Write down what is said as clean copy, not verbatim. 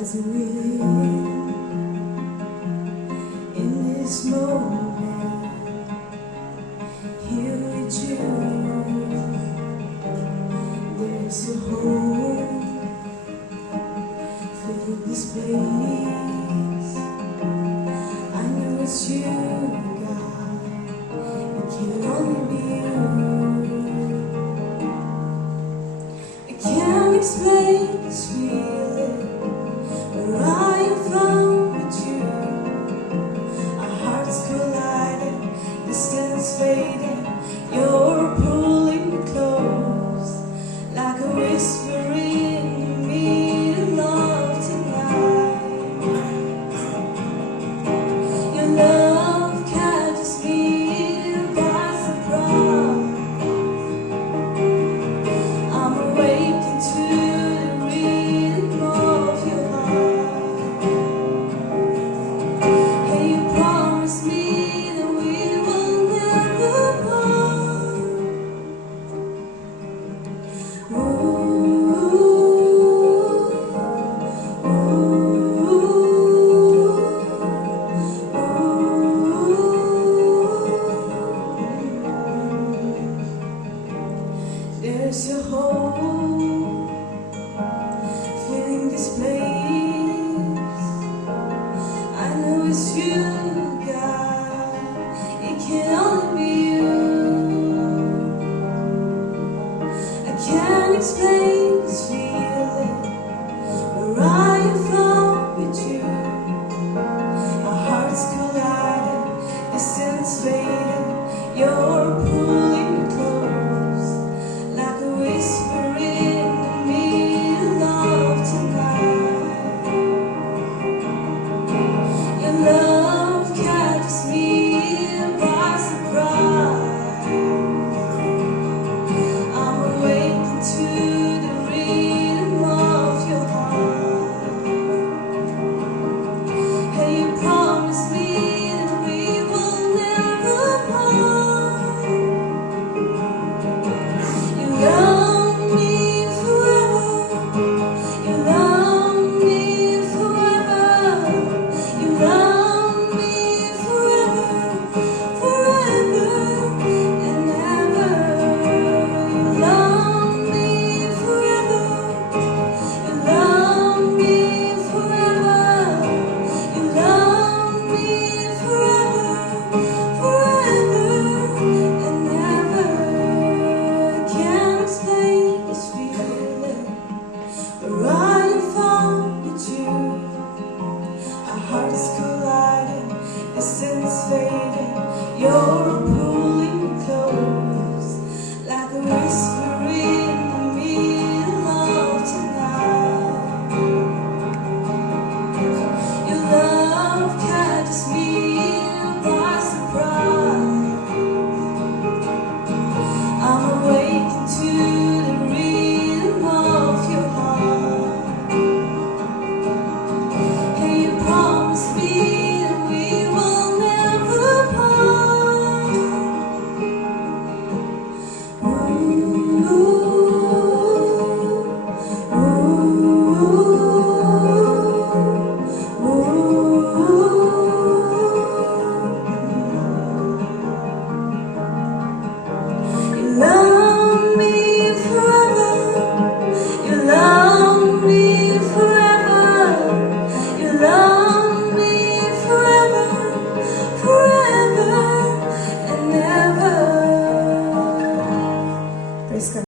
as we live in this moment, here with you. There's a home, fill this place. I know it's you, God. It can only be you. I can't explain this feeling where I am found with you. Our hearts colliding, distance fading. You're pulling me close, like a whisper in me to love tonight. Your love catches me by surprise. I'm awakened to the rhythm of your heart. Hey, you promised me that we will never part. There's a hole filling this place. I know it's you, God. It can only be you. I can't explain this feeling where I am